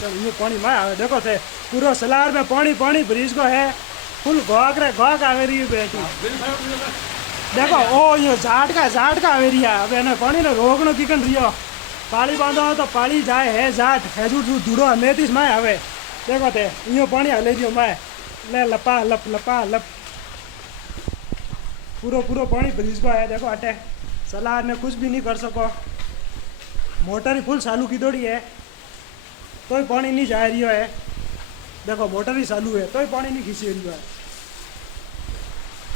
चल ये पानी में आवे देखो थे पूरा सलार में पानी पानी ब्रिज को है फुल घोक रे घोक आवे रही बेटी देखो ओ ये झाट का आवे रही है अब एने पानी ने रोकनो किकन रियो पाली बांधो तो पाली जाए है झाट हेजू धूड़ो हमेतीस में आवे देखो थे यो पानी हले रियो मैं ले लपा लप पूरो पूरो पानी ब्रिज को है देखो अटे सलार ने कुछ भी नहीं कर सको मोटर ही फुल चालू की दौड़ी है तो पानी नहीं जा रही है देखो मोटर ही चालू है तो पानी नहीं खींची रही है।